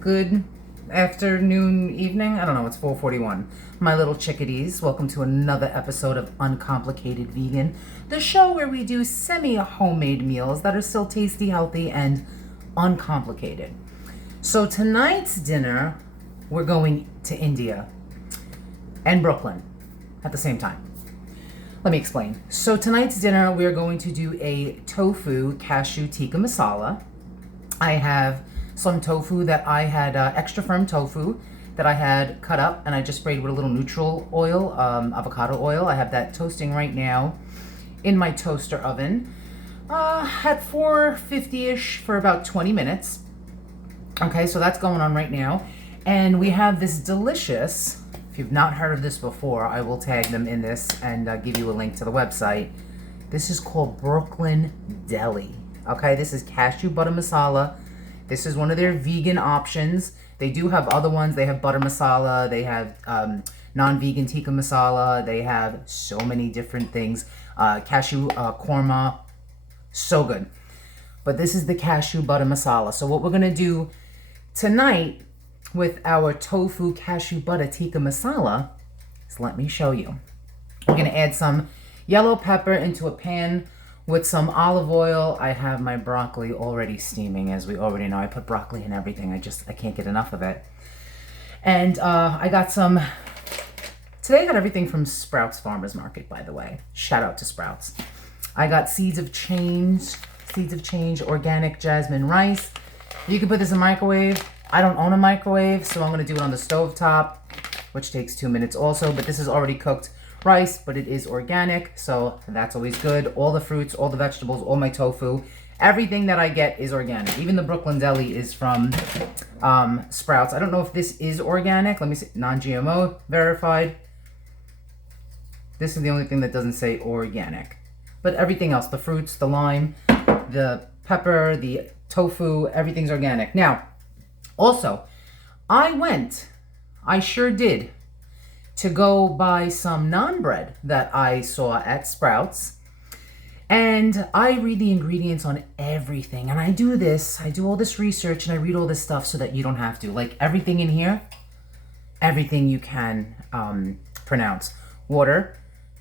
Good afternoon, evening. I don't know, it's 4:41. My little chickadees, welcome to another episode of Uncomplicated Vegan, the show where we do semi-homemade meals that are still tasty, healthy, and uncomplicated. So tonight's dinner, we're going to India and Brooklyn at the same time. Let me explain. So tonight's dinner, we are going to do a tofu cashew tikka masala. I have some tofu that I had, extra firm tofu that I had cut up, and I just sprayed with a little neutral oil, avocado oil. I have that toasting right now in my toaster oven at 450-ish for about 20 minutes. Okay, so that's going on right now. And we have this delicious, if you've not heard of this before, I will tag them in this and give you a link to the website. This is called Brooklyn Deli. Okay, this is cashew butter masala. This is one of their vegan options. They do have other ones. They have butter masala. They have non-vegan tikka masala. They have so many different things. Cashew korma. So good. But this is the cashew butter masala. So what we're going to do tonight with our tofu cashew butter tikka masala is, let me show you. We're going to add some yellow pepper into a pan with some olive oil. I have my broccoli already steaming, as we already know. I put broccoli in everything. I can't get enough of it. And I got some, today I got everything from Sprouts Farmers Market, by the way. Shout out to Sprouts. I got Seeds of Change, organic jasmine rice. You can put this in a microwave. I don't own a microwave, so I'm gonna do it on the stove top, which takes 2 minutes also, but this is already cooked rice, but it is organic, so that's always good. All the fruits, all the vegetables, all my tofu, everything that I get is organic. Even the Brooklyn Deli is from Sprouts. I don't know if this is organic. Let me see. Non-GMO verified. This is the only thing that doesn't say organic. But everything else, the fruits, the lime, the pepper, the tofu, everything's organic. Now, also, I sure did, to go buy some naan bread that I saw at Sprouts. And I read the ingredients on everything. And I do all this research and I read all this stuff so that you don't have to. Like everything in here, everything you can pronounce. Water,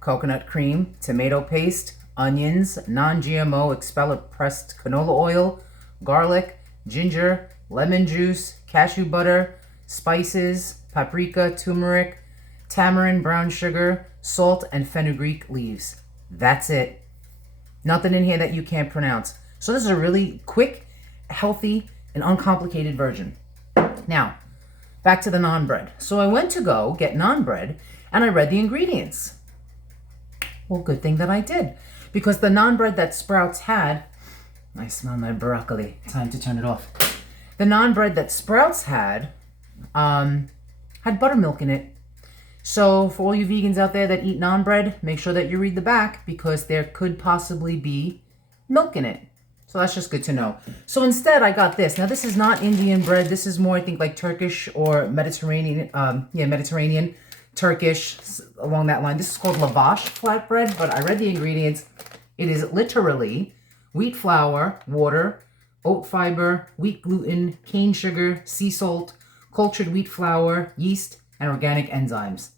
coconut cream, tomato paste, onions, non-GMO expeller pressed canola oil, garlic, ginger, lemon juice, cashew butter, spices, paprika, turmeric, tamarind, brown sugar, salt, and fenugreek leaves. That's it. Nothing in here that you can't pronounce. So this is a really quick, healthy, and uncomplicated version. Now, back to the naan bread. So I went to go get naan bread, and I read the ingredients. Well, good thing that I did. Because the naan bread that Sprouts had, I smell my broccoli. Time to turn it off. The naan bread that Sprouts had buttermilk in it. So for all you vegans out there that eat naan bread, make sure that you read the back because there could possibly be milk in it. So that's just good to know. So instead I got this. Now this is not Indian bread. This is more, I think, like Turkish or Mediterranean, Mediterranean, Turkish, along that line. This is called lavash flatbread, but I read the ingredients. It is literally wheat flour, water, oat fiber, wheat gluten, cane sugar, sea salt, cultured wheat flour, yeast, and organic enzymes.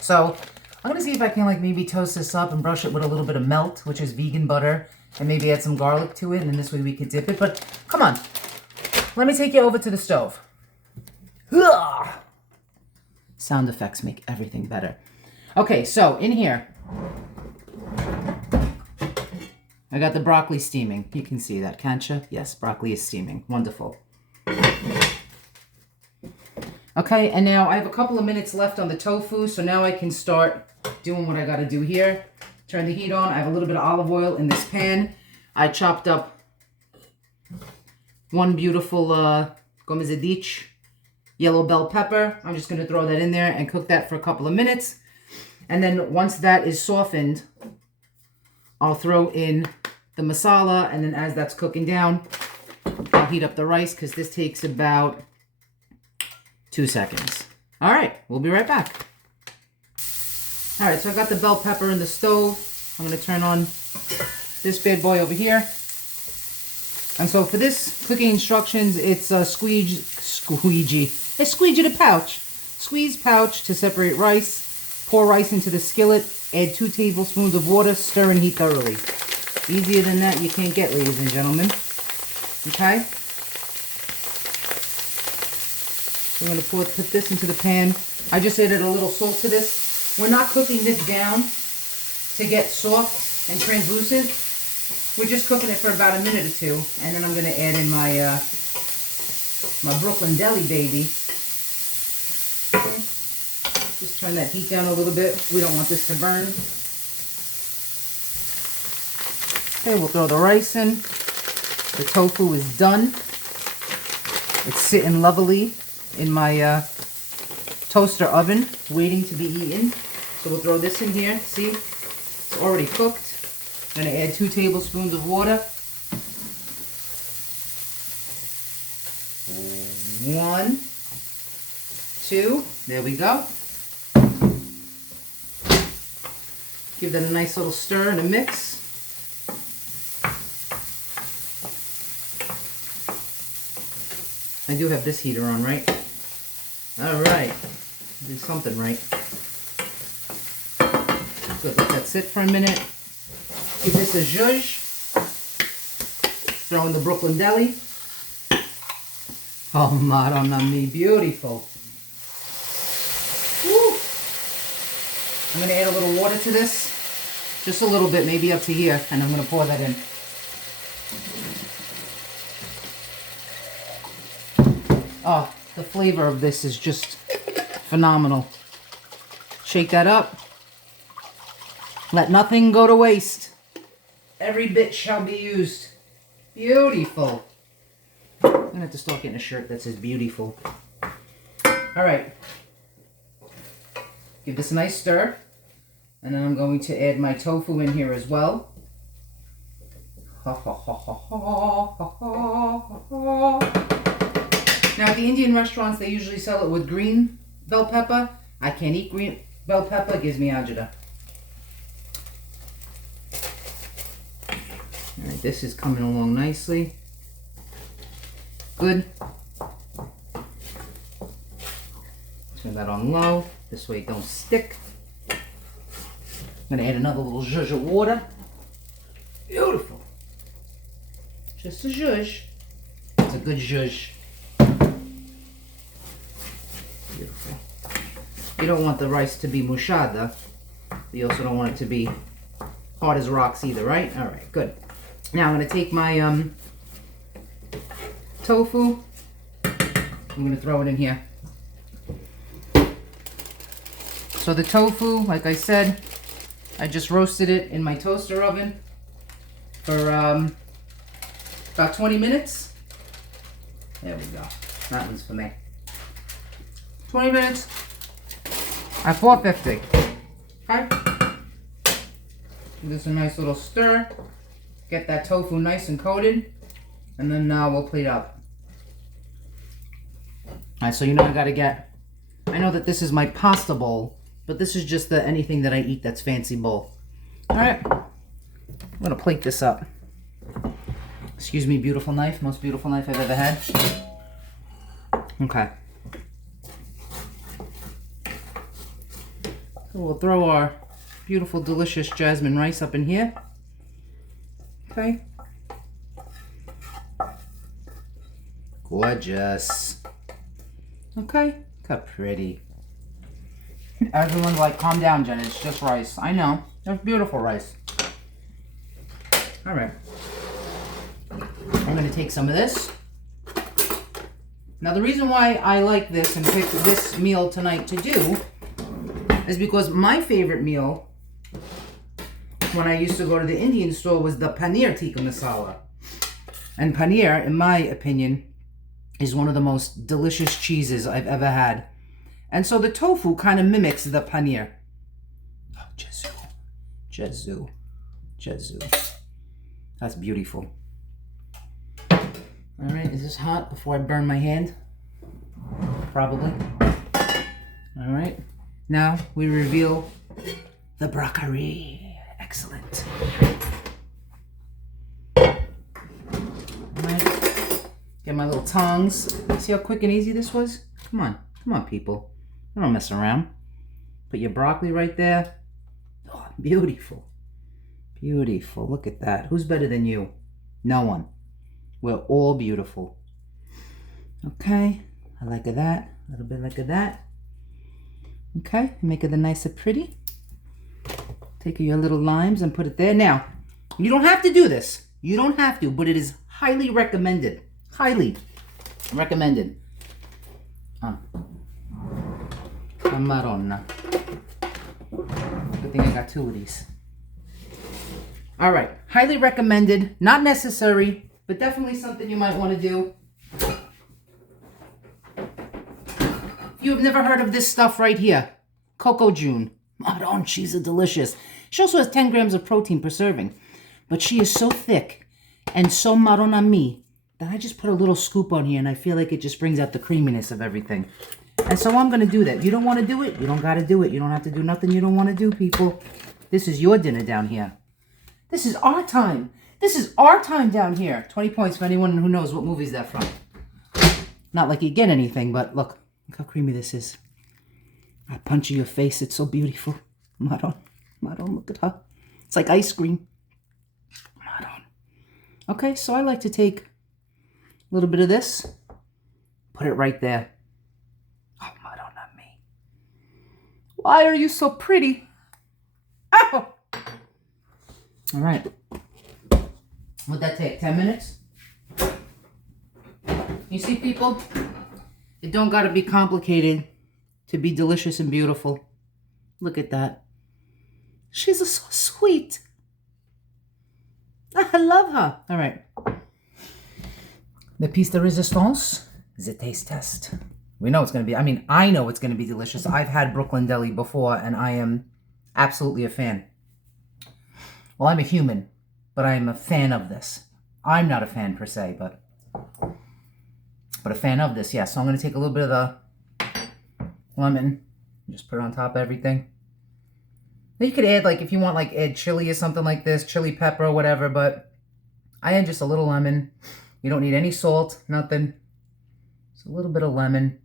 So I'm gonna see if I can maybe toast this up and brush it with a little bit of melt, which is vegan butter, and maybe add some garlic to it, and then this way we could dip it. But come on, let me take you over to the stove. Ugh. Sound effects make everything better. Okay, so in here, I got the broccoli steaming. You can see that, can't you? Yes, broccoli is steaming. Wonderful. Okay, and now I have a couple of minutes left on the tofu, so now I can start doing what I gotta do here. Turn the heat on. I have a little bit of olive oil in this pan. I chopped up one beautiful gomizadich yellow bell pepper. I'm just gonna throw that in there and cook that for a couple of minutes. And then once that is softened, I'll throw in the masala, and then as that's cooking down, I'll heat up the rice because this takes about 2 seconds. All right, we'll be right back. All right, so I got the bell pepper in the stove. I'm gonna turn on this bad boy over here. And so for this cooking instructions, it's a squeegee the pouch. Squeeze pouch to separate rice. Pour rice into the skillet. Add 2 tablespoons of water. Stir and heat thoroughly. Easier than that you can't get, ladies and gentlemen. Okay? So I'm going to put this into the pan. I just added a little salt to this. We're not cooking this down to get soft and translucent. We're just cooking it for about a minute or 2, and then I'm going to add in my my Brooklyn Deli baby. Okay. Just turn that heat down a little bit. We don't want this to burn. Okay, we'll throw the rice in. The tofu is done. It's sitting lovely in my toaster oven, waiting to be eaten. So we'll throw this in here. See, it's already cooked. I'm going to add 2 tablespoons of water. 1, 2, there we go. Give that a nice little stir and a mix. I do have this heater on, right? All right, do something right. Good, let that sit for a minute. Give this a zhuzh. Throw in the Brooklyn Deli. Oh, Madonna mia, beautiful. Woo. I'm going to add a little water to this. Just a little bit, maybe up to here, and I'm going to pour that in. Oh, the flavor of this is just phenomenal. Shake that up. Let nothing go to waste. Every bit shall be used. Beautiful. I'm going to have to start getting a shirt that says beautiful. All right. Give this a nice stir. And then I'm going to add my tofu in here as well. Now at the Indian restaurants, they usually sell it with green bell pepper. I can't eat green bell pepper. It gives me agita. All right, this is coming along nicely. Good. Turn that on low. This way it don't stick. I'm going to add another little zhuzh of water. Beautiful. Just a zhuzh. It's a good zhuzh. Beautiful. You don't want the rice to be mushada. You also don't want it to be hard as rocks either, right? All right, good. Now I'm going to take my tofu. I'm going to throw it in here. So the tofu, like I said, I just roasted it in my toaster oven for about 20 minutes. There we go. That one's for me. 20 minutes at 450. Okay. Give this a nice little stir. Get that tofu nice and coated. And then we'll plate up. Alright, so you know I gotta get... I know that this is my pasta bowl. But this is just the anything that I eat that's fancy bowl. Alright. I'm gonna plate this up. Excuse me, beautiful knife. Most beautiful knife I've ever had. Okay. So we'll throw our beautiful, delicious jasmine rice up in here. Okay. Gorgeous. Okay. Look how pretty. Everyone's like, calm down, Jen. It's just rice. I know. It's beautiful rice. All right. I'm going to take some of this. Now, the reason why I like this and picked this meal tonight to do is because my favorite meal when I used to go to the Indian store was the paneer tikka masala. And paneer, in my opinion, is one of the most delicious cheeses I've ever had. And so the tofu kind of mimics the paneer. Oh, Jesu. Jesu. Jesu. That's beautiful. All right, is this hot before I burn my hand? Probably. All right. Now we reveal the broccoli. Excellent. Right. Get my little tongs. See how quick and easy this was? Come on, people. I don't mess around. Put your broccoli right there. Oh, beautiful. Beautiful. Look at that. Who's better than you? No one. We're all beautiful. Okay. I like that. A little bit like that. Okay. Make it a nice and pretty. Take your little limes and put it there. Now, you don't have to do this. You don't have to, but it is highly recommended. Highly recommended. Maronna. Good thing I got 2 of these. All right. Highly recommended. Not necessary, but definitely something you might want to do. If you have never heard of this stuff right here, Coco June. Maron, she's delicious. She also has 10 grams of protein per serving, but she is so thick and so maron a mi that I just put a little scoop on here, and I feel like it just brings out the creaminess of everything. And so I'm going to do that. You don't want to do it? You don't got to do it. You don't have to do nothing you don't want to do, people. This is your dinner down here. This is our time. This is our time down here. 20 points for anyone who knows what movie is that from. Not like you get anything, but look how creamy this is. I punch in your face. It's so beautiful. Maron, look at her. It's like ice cream. Maron. Okay, so I like to take a little bit of this, put it right there. Oh, Maron, not me. Why are you so pretty? Ow! All right. What'd that take? 10 minutes? You see, people? It don't gotta be complicated to be delicious and beautiful. Look at that. She's so sweet. I love her. All right. The piece de resistance is a taste test. We know it's going to be, I know it's going to be delicious. I've had Brooklyn Deli before, and I am absolutely a fan. Well, I'm a human, but I am a fan of this. I'm not a fan per se, but a fan of this, yes. So I'm going to take a little bit of the lemon, just put it on top of everything. Then you could add, like, if you want, like, add chili or something like this, chili pepper or whatever, but I add just a little lemon. You don't need any salt, nothing. Just a little bit of lemon.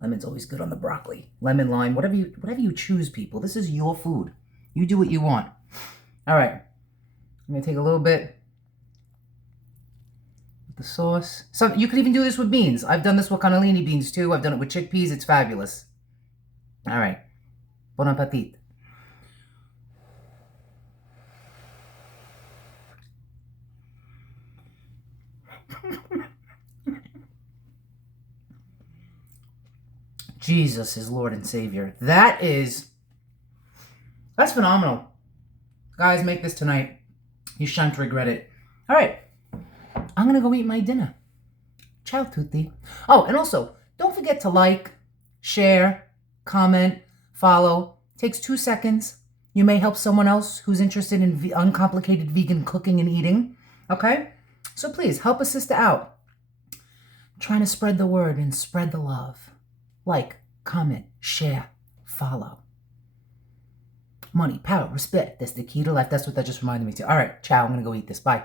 Lemon's always good on the broccoli. Lemon, lime, whatever you choose, people. This is your food. You do what you want. All right. I'm going to take a little bit with the sauce. So you could even do this with beans. I've done this with cannellini beans, too. I've done it with chickpeas. It's fabulous. All right. Bon appetit. Jesus is Lord and Savior. That's phenomenal. Guys, make this tonight. You shan't regret it. All right. I'm going to go eat my dinner. Ciao, tutti. Oh, and also, don't forget to like, share, comment, follow. It takes 2 seconds. You may help someone else who's interested in uncomplicated vegan cooking and eating. Okay? So please, help a sister out. I'm trying to spread the word and spread the love. Like, comment, share, follow. Money, power, respect. That's the key to life. That's what that just reminded me to. All right, ciao. I'm going to go eat this. Bye.